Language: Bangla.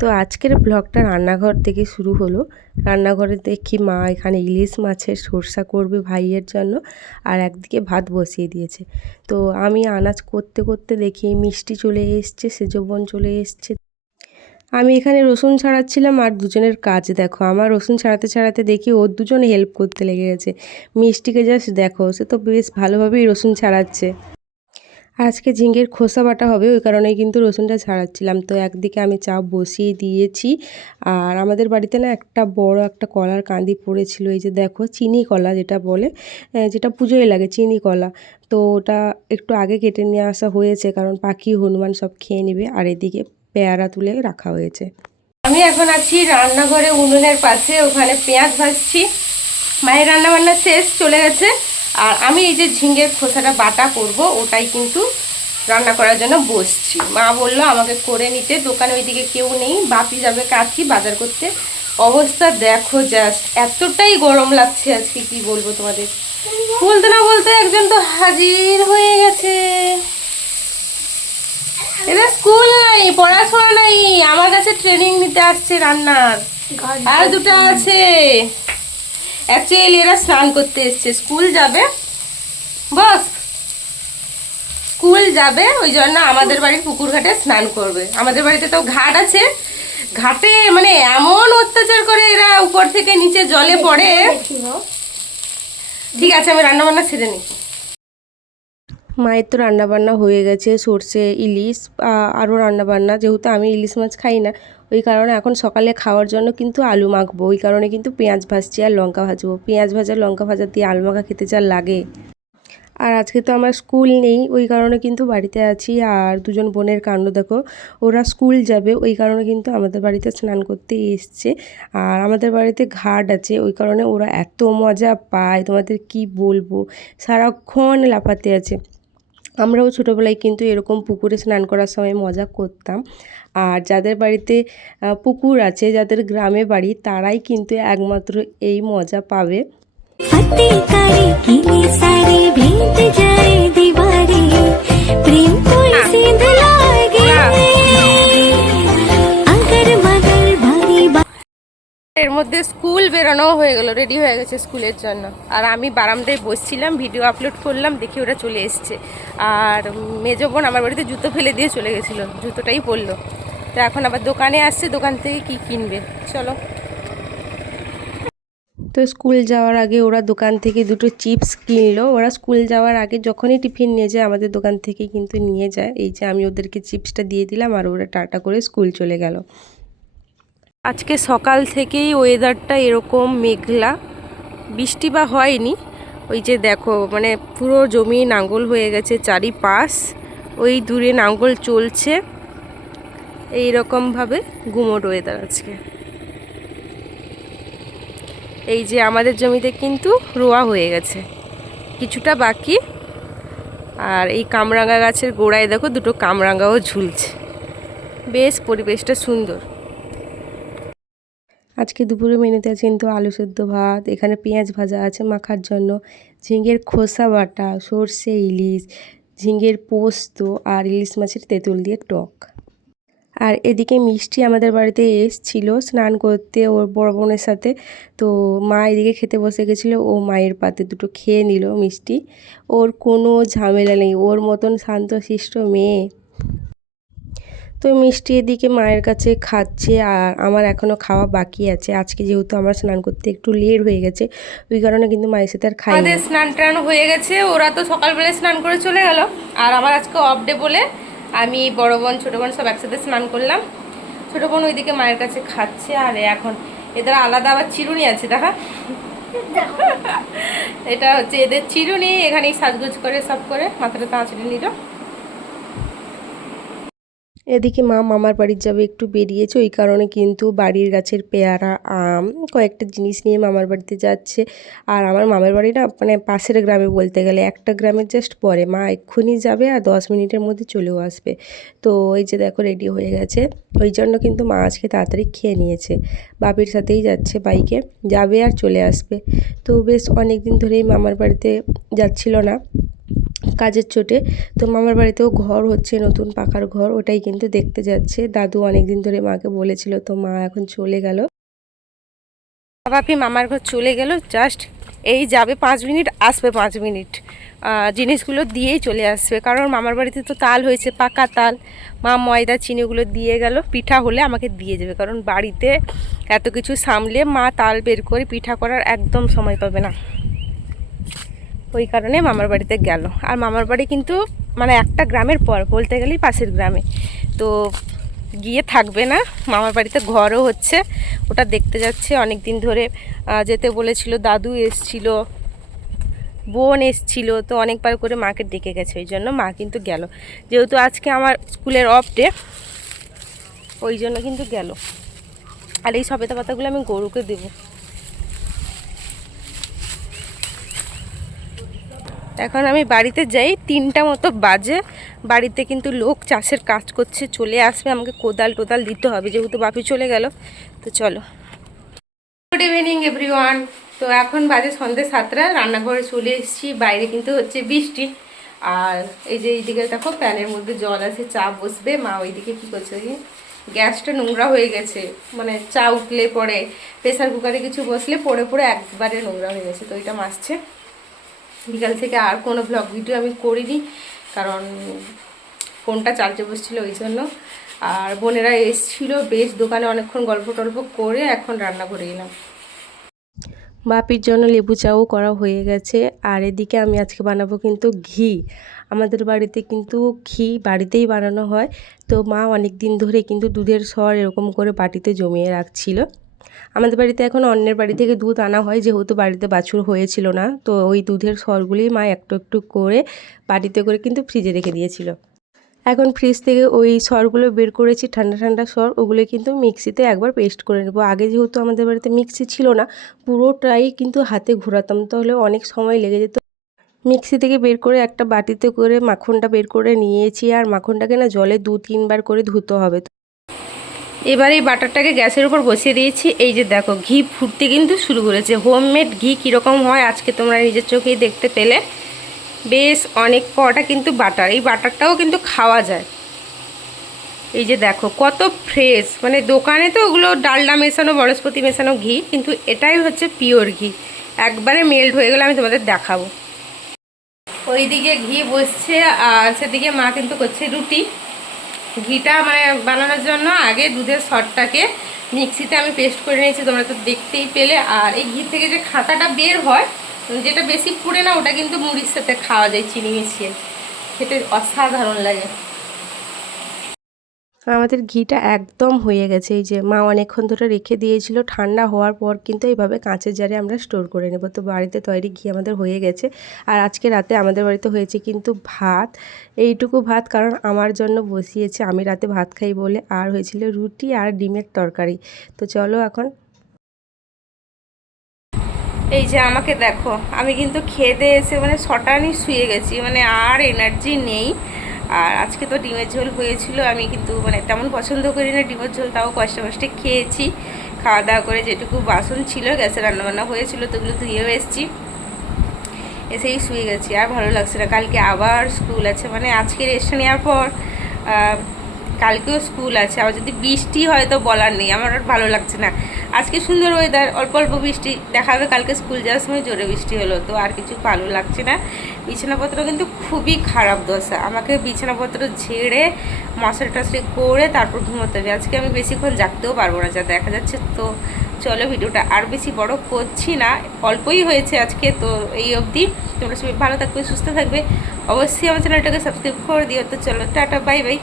তো আজকের ব্লগটা রান্নাঘর থেকে শুরু হলো। রান্নাঘরে দেখি মা এখানে ইলিশ মাছের সরষা করবে ভাইয়ের জন্য, আর একদিকে ভাত বসিয়ে দিয়েছে। তো আমি আনাজ করতে করতে দেখি মিষ্টি চলে এসছে, সেজ বোন চলে এসছে। আমি এখানে রসুন ছাড়াচ্ছিলাম, আর দুজনের কাজ দেখো, আমার রসুন ছাড়াতে ছাড়াতে দেখি ওর দুজন হেল্প করতে লেগে গেছে। মিষ্টিকে জাস্ট দেখো, সে তো বেশ ভালোভাবেই রসুন ছাড়াচ্ছে। আজকে ঝিঙের খোসা বাটা হবে, ওই কারণেই কিন্তু রসুনটা ছাড়াচ্ছিলাম। তো একদিকে আমি চা বসিয়ে দিয়েছি। আর আমাদের বাড়িতে না একটা বড় একটা কলার কাঁদি পড়েছিল, এই যে দেখো চিনি কলা যেটা বলে, যেটা পুজোয় লাগে চিনি কলা। তো ওটা একটু আগে কেটে নিয়ে আসা হয়েছে, কারণ পাখি হনুমান সব খেয়ে নেবে। আর এদিকে পেয়ারা তুলে রাখা হয়েছে। আমি এখন আছি রান্নাঘরে উনুনের পাশে, ওখানে পেঁয়াজ ভাজছি। মায়ের রান্নাবান্না শেষ, চলে গেছে। আর আমি এই যে ঝিঙের খোসাটা বাটা করব, ওটাই কিন্তু রান্না করার জন্য বসছি। মা বললো আমাকে করে নিতে, দোকানে ওইদিকে কেউ নেই, বাপি যাবে কাছি বাজার করতে। অবস্থা দেখো জাস্ট, এতটাই গরম লাগছে আজকে, কি বলবো তোমাদের। বলতে না বলতে একজন তো হাজির হয়ে গেছে। এটা স্কুল নাই, পড়াশোনা নাই, আমার কাছে ট্রেনিং নিতে আসছে রান্নার। আর দুটো আছে, অ্যাকচুয়ালি এরা স্নান করতে এসছে, স্কুল যাবে। বস স্কুল যাবে, ওই জন্য আমাদের বাড়ির পুকুর ঘাটে স্নান করবে। আমাদের বাড়িতে তো ঘাট আছে, ঘাটে মানে এমন অত্যাচার করে এরা, উপর থেকে নিচে জলে পড়ে। ঠিক আছে, আমি রান্নাবান্না ছেড়ে নিই। মায়ের তো রান্নাবান্না হয়ে গেছে, সর্ষে ইলিশ আরও রান্নাবান্না। যেহেতু আমি ইলিশ মাছ খাই না, ওই কারণে এখন সকালে খাওয়ার জন্য কিন্তু আলু মাখবো। ওই কারণে কিন্তু পেঁয়াজ ভাজছি আর লঙ্কা ভাজবো। পেঁয়াজ ভাজা লঙ্কা ভাজা দিয়ে আলু মাখা খেতে যা লাগে। আর আজকে তো আমার স্কুল নেই, ওই কারণে কিন্তু বাড়িতে আছি। আর দুজন বোনের কাণ্ড দেখো, ওরা স্কুল যাবে, ওই কারণে কিন্তু আমাদের বাড়িতে স্নান করতে এসছে। আর আমাদের বাড়িতে ঘাট আছে, ওই কারণে ওরা এত মজা পায়, তোমাদের কি বলবো, সারাক্ষণ লাফাতে আছে। আমরাও ছোটোবেলায় কিন্তু এরকম পুকুরে স্নান করার সময় মজা করতাম। আর যাদের বাড়িতে পুকুর আছে, যাদের গ্রামে বাড়ি, তারাই কিন্তু একমাত্র এই মজা পাবে। এর মধ্যে স্কুল বেরোনো হয়ে গেল, রেডি হয়ে গেছে স্কুলের জন্য। আর আমি বারান্দায় বসছিলাম, ভিডিও আপলোড করলাম, দেখি ওরা চলে এসছে। আর মেজো বোন আমার বাড়িতে জুতো ফেলে দিয়ে চলে গেছিলো, জুতোটাই পরলো। তো এখন আবার দোকানে আসছে, দোকান থেকে কি কিনবে, চলো। তো স্কুল যাওয়ার আগে ওরা দোকান থেকে দুটো চিপস কিনলো। ওরা স্কুল যাওয়ার আগে যখনই টিফিন নিয়ে যায় আমাদের দোকান থেকে কিন্তু নিয়ে যায়। এই যে আমি ওদেরকে চিপসটা দিয়ে দিলাম, আর ওরা টাটা করে স্কুল চলে গেল। আজকে সকাল থেকেই ওয়েদারটা এরকম মেঘলা, বৃষ্টি বা হয়নি। ওই যে দেখো, মানে পুরো জমি নাঙ্গল হয়ে গেছে চারিপাশ, ওই দূরে নাঙ্গল চলছে। এই রকমভাবে গুমোট ওয়েদার আজকে। এই যে আমাদের জমিতে কিন্তু রোয়া হয়ে গেছে, কিছুটা বাকি। আর এই কামরাঙা গাছের গোড়ায় দেখো দুটো কামরাঙাও ঝুলছে, বেশ পরিবেশটা সুন্দর। আজকে দুপুরে মেনুতে আছে কিন্তু আলু সেদ্ধ ভাত, এখানে পেঁয়াজ ভাজা আছে মাখার জন্য, ঝিঙের খোসা বাটা, সর্ষে ইলিশ, ঝিঙের পোস্ত, আর ইলিশ মাছের তেঁতুল দিয়ে টক। আর এদিকে মিষ্টি আমাদের বাড়িতে এসছিল স্নান করতে ওর বড় বোনের সাথে। তো মা এদিকে খেতে বসে গেছিলো, ও মায়ের পাতে দুটো খেয়ে নিল মিষ্টি। ওর কোনো ঝামেলা নেই, ওর মতন শান্তশিষ্ট মেয়ে। তো মিষ্টি এদিকে মায়ের কাছে খাচ্ছে, আর আমার এখনও খাওয়া বাকি আছে। আজকে যেহেতু আমার স্নান করতে একটু লেট হয়ে গেছে, ওই কারণে কিন্তু মায়ের সাথে আর খাই। আমাদের স্নান টান হয়ে গেছে, ওরা তো সকালবেলায় স্নান করে চলে গেল। আর আমার আজকে অফ ডে বলে আমি বড় বোন ছোটো বোন সব একসাথে স্নান করলাম। ছোটো বোন ওইদিকে মায়ের কাছে খাচ্ছে, আর এখন এদের আলাদা আবার চিরুনি আছে, দেখা এটা হচ্ছে এদের চিরুনি, এখানেই সাজগোজ করে সব করে মাথাটা তাড়াতাড়ি নিল। এদিকে মা মামার বাড়ির যাবে, একটু বেরিয়েছে, ওই কারণে কিন্তু বাড়ির গাছের পেয়ারা, আম, কয়েকটা জিনিস নিয়ে মামার বাড়িতে যাচ্ছে। আর আমার মামার বাড়ি না মানে পাশের গ্রামে, বলতে গেলে একটা গ্রামের জাস্ট পরে। মা এক্ষুনি যাবে আর 10 মিনিটের মধ্যে চলেও আসবে। তো ওই যে দেখো রেডি হয়ে গেছে, ওই জন্য কিন্তু মা আজকে তাড়াতাড়ি খেয়ে নিয়েছে। বাপির সাথেই যাচ্ছে বাইকে, যাবে আর চলে আসবে। তো বেশ অনেক দিন ধরেই মামার বাড়িতে যাচ্ছিল না, কাজের চোটে। তো মামার বাড়িতেও ঘর হচ্ছে, নতুন পাকার ঘর, ওটাই কিন্তু দেখতে যাচ্ছে। দাদু অনেক দিন ধরে মাকে বলেছিল, তো মা এখন চলে গেল। বাপি মামার ঘর চলে গেল, জাস্ট এই যাবে 5 মিনিট, আসবে 5 মিনিট, জিনিসগুলো দিয়েই চলে আসবে। কারণ মামার বাড়িতে তো তাল হয়েছে, পাকা তাল, মা ময়দা চিনিগুলো দিয়ে গেল, পিঠা হলে আমাকে দিয়ে যাবে। কারণ বাড়িতে এত কিছু সামলে মা তাল বের করে পিঠা করার একদম সময় পাবে না, ওই কারণে মামার বাড়িতে গেল। আর মামার বাড়ি কিন্তু মানে একটা গ্রামের পর, বলতে গেলেই পাশের গ্রামে, তো গিয়ে থাকবে না। মামার বাড়িতে ঘরও হচ্ছে, ওটা দেখতে যাচ্ছে। অনেক দিন ধরে যেতে বলেছিল, দাদু এসছিল, বোন এসছিল, তো অনেকবার করে মাকে ডেকে গেছে, ওই জন্য মা কিন্তু গেল। যেহেতু আজকে আমার স্কুলের অফ ডে, ওই জন্য কিন্তু গেল। আর এই সবেদা পাতাগুলো আমি গরুকে দেবো। এখন আমি বাড়িতে যাই, 3টা মতো বাজে। বাড়িতে কিন্তু লোক চাষের কাজ করছে, চলে আসবে, আমাকে কোদাল টোদাল দিতে হবে, যেহেতু বাপি চলে গেল। তো চলো। Good evening everyone. তো এখন বাজে সন্ধ্যে 7টা, রান্নাঘরে চলে এসেছি। বাইরে কিন্তু হচ্ছে বৃষ্টি। আর এই যে এইদিকে দেখো প্যানের মধ্যে জল আছে, চা বসবে। মা ওইদিকে কী করছে, ওই গ্যাসটা নোংরা হয়ে গেছে, মানে চা উঠলে পরে প্রেসার কুকারে কিছু বসলে পড়ে পড়ে একবারে নোংরা হয়ে গেছে, তো ওইটা মাজছে। বিকাল থেকে আর কোনো ব্লগ ভিডিও আমি করিনি, কারণ ফোনটা চার্জে বসছিল ওই জন্য। আর বোনেরা এসেছিলো, বেশ দোকানে অনেকক্ষণ গল্প টল্প করে এখন রান্না করে এলাম। বাপির জন্য লেবু চাও করা হয়ে গেছে। আর এদিকে আমি আজকে বানাবো কিন্তু ঘি। আমাদের বাড়িতে কিন্তু ঘি বাড়িতেই বানানো হয়। তো মা অনেক দিন ধরে কিন্তু দুধের সর এরকম করে বাটিতে জমিয়ে রাখছিল। আমাদের বাড়িতে এখন অন্যের বাড়ি থেকে দুধ আনা হয়, যেহেতু বাড়িতে বাছুর হয়েছিল না, তো ওই দুধের সরগুলি মা একটু একটু করে বাটিতে করে কিন্তু ফ্রিজে রেখে দিয়েছিল। এখন ফ্রিজ থেকে ওই সরগুলো বের করেছি, ঠান্ডা ঠান্ডা সর, ওগুলো কিন্তু মিক্সিতে একবার পেস্ট করে নেব। আগে যেহেতু আমাদের বাড়িতে মিক্সি ছিল না, পুরোটাই কিন্তু হাতে ঘোরাতাম, তাহলে অনেক সময় লেগে যেত। মিক্সি থেকে বের করে একটা বাটিতে করে মাখনটা বের করে নিয়েছি। আর মাখনটাকে না জলে 2-3 বার করে ধুতে হবে। এবার এই বাটারটাকে গ্যাসের উপর বসিয়ে দিয়েছি। এই যে দেখো ঘি ফুটতে কিন্তু শুরু করেছে। হোমমেড ঘি কীরকম হয় আজকে তোমরা নিজের চোখেই দেখতে পেলে। বেশ অনেক কটা কিন্তু বাটার, এই বাটারটাও কিন্তু খাওয়া যায়। এই যে দেখো কত ফ্রেশ, মানে দোকানে তো ওগুলো ডালডা মেশানো, বনস্পতি মেশানো ঘি, কিন্তু এটাই হচ্ছে পিওর ঘি, একবারে মেল্ট হয়ে গেলে আমি তোমাদের দেখাবো। ওইদিকে ঘি বসছে আর সেদিকে মা কিন্তু করছে রুটি। ঘিটা মানে বানানোর জন্য আগে দুধের সরটাকে মিক্সিতে আমি পেস্ট করে নিয়েছি, তোমরা তো দেখতেই পেলে। আর এই ঘি থেকে যে খাটাটা বের হয়, যেটা বেশি পুড়ে না, ওটা কিন্তু মুড়ির সাথে খাওয়া যায় চিনি মিশিয়ে, খেতে অসাধারণ লাগে। আমাদের ঘিটা একদম হয়ে গেছে। এই যে মা অনেকক্ষণ ধরে রেখে দিয়েছিল, ঠান্ডা হওয়ার পর কিন্তু এইভাবে কাঁচের জারে আমরা স্টোর করে নেব। তো বাড়িতে তৈরি ঘি আমাদের হয়ে গেছে। আর আজকে রাতে আমাদের বাড়িতে হয়েছে কিন্তু ভাত, এইটুকু ভাত, কারণ আমার জন্য বসিয়েছে, আমি রাতে ভাত খাই বলে। আর হয়েছিল রুটি আর ডিমের তরকারি। তো চলো এখন। এই যে আমাকে দেখো, আমি কিন্তু খেতে এসে মানে শটানি শুয়ে গেছি, মানে আর এনার্জি নেই। আর আজকে তো ডিমের ঝোল হয়েছিল, আমি কিন্তু মানে তেমন পছন্দ করি না ডিমের ঝোল, তাও কষ্টে কষ্টে খেয়েছি। খাওয়া দাওয়া করে যেটুকু বাসন ছিল, গ্যাসে রান্নাবান্না হয়েছিল তো ওগুলো ধুয়েও এসেছি, এসেই শুয়ে গেছি। আর ভালো লাগছে না, কালকে আবার স্কুল আছে, মানে আজকে রেস্ট নেওয়ার পর কালকেও স্কুল আছে। আবার যদি বৃষ্টি হয় তো বলার নেই, আমার আর ভালো লাগছে না। আজকে সুন্দর ওয়েদার, অল্প অল্প বৃষ্টি দেখাবে, কালকে স্কুল যাওয়ার সময় জোরে বৃষ্টি হলো, তো আর কিছু ভালো লাগছে না। বিছানাপত্র কিন্তু খুবই খারাপ দশা, আমাকে বিছানাপত্র ঝেড়ে মশারি টশারি করে তারপর ঘুমোতে হবে। আজকে আমি বেশিক্ষণ জাগতেও পারবো না, যা দেখা যাচ্ছে। তো চলো ভিডিওটা আর বেশি বড় করছি না, অল্পই হয়েছে আজকে, তো এই অবধি। তোমরা সবাই ভালো থাকবে, সুস্থ থাকবে, অবশ্যই আমার চ্যানেলটাকে সাবস্ক্রাইব করে দিও। তো চলো টাটা, বাই বাই।